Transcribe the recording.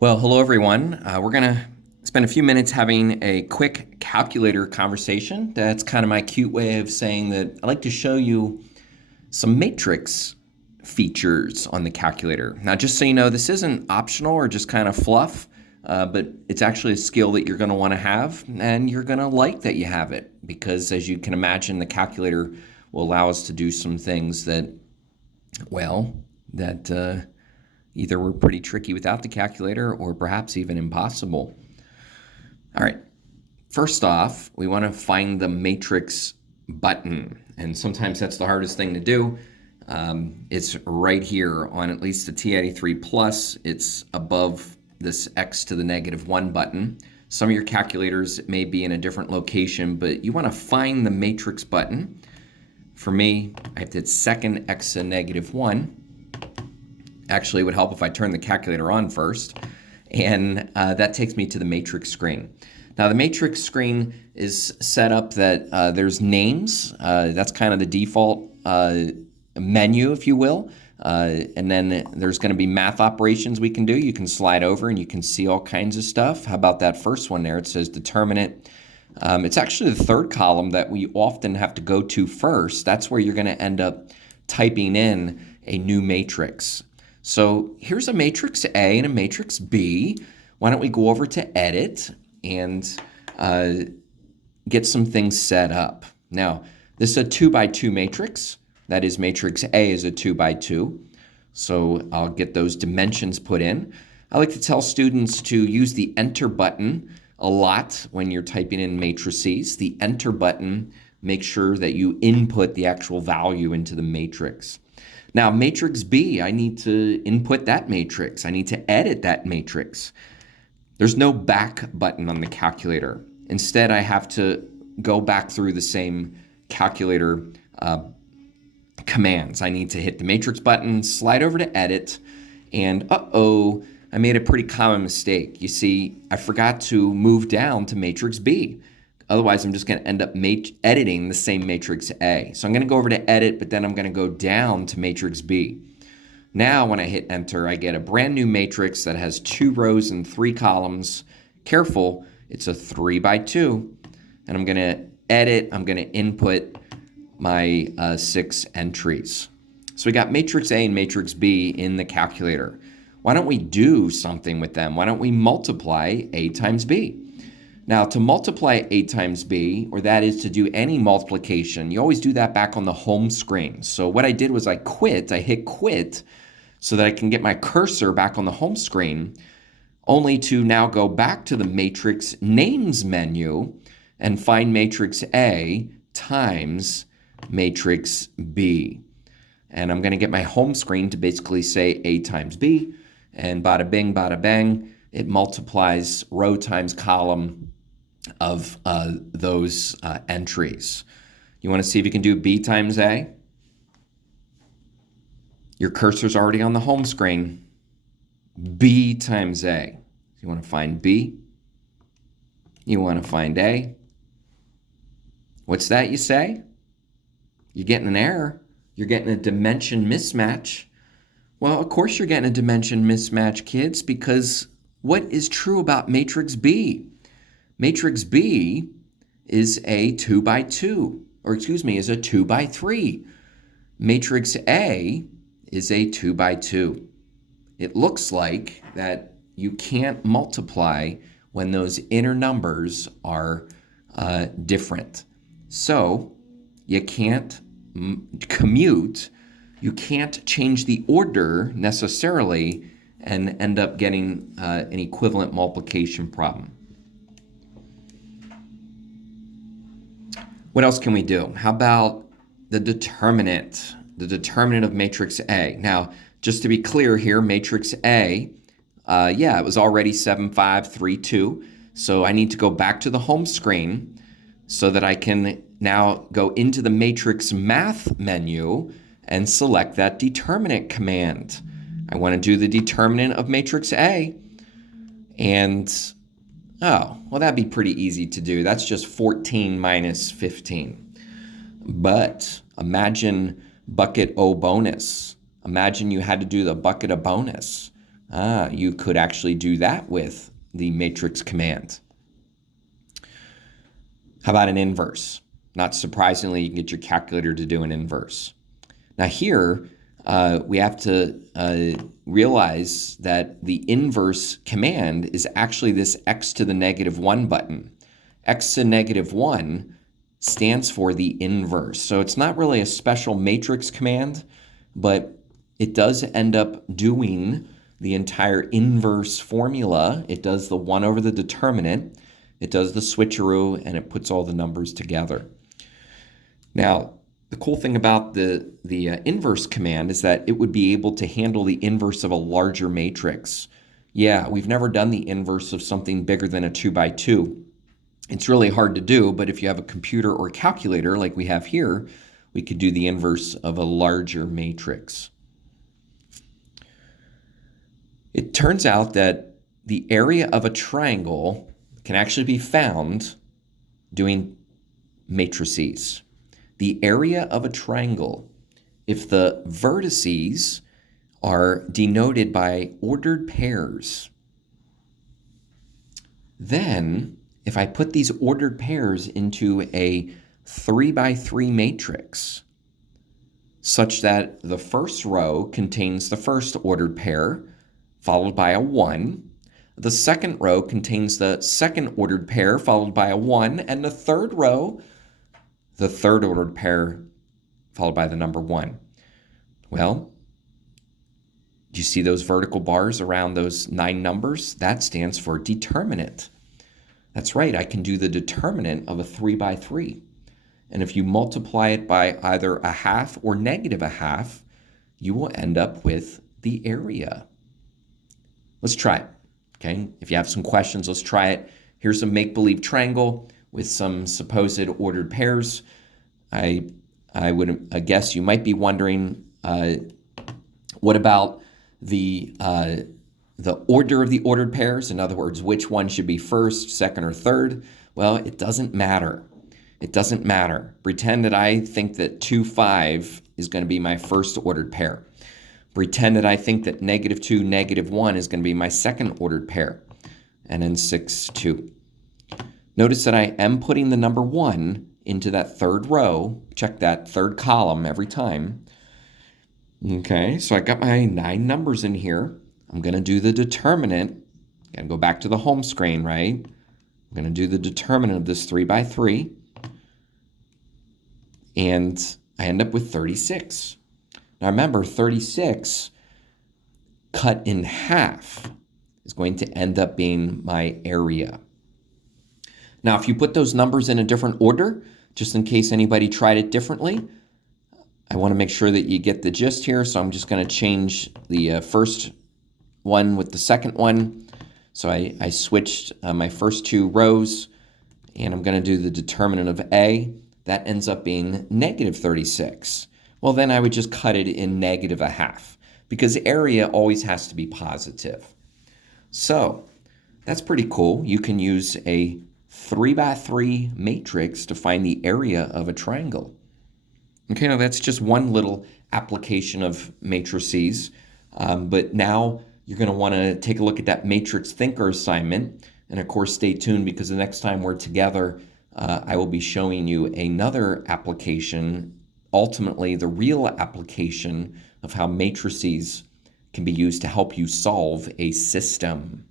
Well, hello everyone. We're going to spend a few minutes having a quick calculator conversation. That's kind of my cute way of saying that I like to show you some matrix features on the calculator. Now, just so you know, this isn't optional or just kind of fluff, but it's actually a skill that you're going to want to have, and you're going to like that you have it because, as you can imagine, the calculator will allow us to do some things that, well, that either were pretty tricky without the calculator or perhaps even impossible. All right, first off, we want to find the matrix button, and sometimes that's the hardest thing to do. It's right here on at least the T83 Plus. It's above this x to the -1 button. Some of your calculators may be in a different location, but you want to find the matrix button. For me, I have to hit second x to -1. Actually, it would help if I turn the calculator on first, and that takes me to the matrix screen. Now, the matrix screen is set up that there's names. That's kind of the default menu, if you will. And then there's going to be math operations we can do. You can slide over and you can see all kinds of stuff. How about that first one there? It says determinant. It's actually the third column that we often have to go to first. That's where you're going to end up typing in a new matrix. So here's a matrix A and a matrix B. Why don't we go over to edit and get some things set up. Now, this is a 2x2 matrix. That is, matrix A is a 2x2. So I'll get those dimensions put in. I like to tell students to use the enter button a lot when you're typing in matrices. The enter button makes sure that you input the actual value into the matrix. Now, matrix B, I need to input that matrix. I need to edit that matrix. There's no back button on the calculator. Instead, I have to go back through the same calculator commands. I need to hit the matrix button, slide over to edit, and uh-oh, I made a pretty common mistake. You see, I forgot to move down to matrix B. Otherwise, I'm just going to end up editing the same matrix A. So I'm going to go over to edit, but then I'm going to go down to matrix B. Now, when I hit enter, I get a brand new matrix that has 2 rows and 3 columns. Careful, it's a 3x2. And I'm going to edit, I'm going to input my 6 entries. So we got matrix A and matrix B in the calculator. Why don't we do something with them? Why don't we multiply A times B? Now, to multiply A times B, or that is to do any multiplication, you always do that back on the home screen. So what I did was I hit quit, so that I can get my cursor back on the home screen, only to now go back to the matrix names menu and find matrix A times matrix B. And I'm going to get my home screen to basically say A times B, and bada bing, bada bang, it multiplies row times column of those entries. You want to see if you can do B times A? Your cursor's already on the home screen. B times A. You want to find B. You want to find A. What's that you say? You're getting an error. You're getting a dimension mismatch. Well, of course you're getting a dimension mismatch, kids, because what is true about matrix B? Matrix B is a 2x2, or excuse me, is a 2x3. Matrix A is a 2x2. It looks like that you can't multiply when those inner numbers are different. So you can't commute, you can't change the order necessarily and end up getting an equivalent multiplication problem. What else can we do? How about the determinant? The determinant of matrix A. Now, just to be clear here, matrix A, it was already 7, 5, 3, 2. So I need to go back to the home screen so that I can now go into the matrix math menu and select that determinant command. I want to do the determinant of matrix A. And, that'd be pretty easy to do. That's just 14 minus 15. But imagine bucket O bonus. Imagine you had to do the bucket of bonus. You could actually do that with the matrix command. How about an inverse? Not surprisingly, you can get your calculator to do an inverse. Now here, we have to realize that the inverse command is actually this x to the -1 button. X to -1 stands for the inverse. So it's not really a special matrix command, but it does end up doing the entire inverse formula. It does the 1 over the determinant, it does the switcheroo, and it puts all the numbers together. Now, the cool thing about the inverse command is that it would be able to handle the inverse of a larger matrix. Yeah, we've never done the inverse of something bigger than a 2 by 2. It's really hard to do, but if you have a computer or calculator like we have here, we could do the inverse of a larger matrix. It turns out that the area of a triangle can actually be found doing matrices. The area of a triangle, if the vertices are denoted by ordered pairs, then if I put these ordered pairs into a 3 by 3 matrix, such that the first row contains the first ordered pair, followed by a 1. The second row contains the second ordered pair, followed by a 1. And the third row, the third ordered pair, followed by the number 1. Well, do you see those vertical bars around those 9 numbers? That stands for determinant. That's right, I can do the determinant of a 3 by 3. And if you multiply it by either a half or -1/2, you will end up with the area. Let's try it, okay? If you have some questions, let's try it. Here's a make-believe triangle with some supposed ordered pairs. I would guess you might be wondering, what about the order of the ordered pairs? In other words, which one should be first, second, or third? Well, it doesn't matter. It doesn't matter. Pretend that I think that 2, 5 is going to be my first ordered pair. Pretend that I think that -2, -1 is going to be my second ordered pair. And then 6, 2. Notice that I am putting the number 1 into that third row. Check that third column every time. Okay, so I got my 9 numbers in here. I'm going to do the determinant. Got to go back to the home screen, right? I'm going to do the determinant of this 3 by 3. And I end up with 36. Now remember, 36 cut in half is going to end up being my area. Now, if you put those numbers in a different order, just in case anybody tried it differently, I want to make sure that you get the gist here. So I'm just going to change the first one with the second one. So I switched my first 2 rows, and I'm going to do the determinant of A. That ends up being -36. Well, then I would just cut it in -1/2 because area always has to be positive. So that's pretty cool. You can use a 3 by 3 matrix to find the area of a triangle. Okay, now that's just one little application of matrices, but now you're going to want to take a look at that Matrix Thinker assignment. And of course, stay tuned because the next time we're together, I will be showing you another application, ultimately the real application of how matrices can be used to help you solve a system.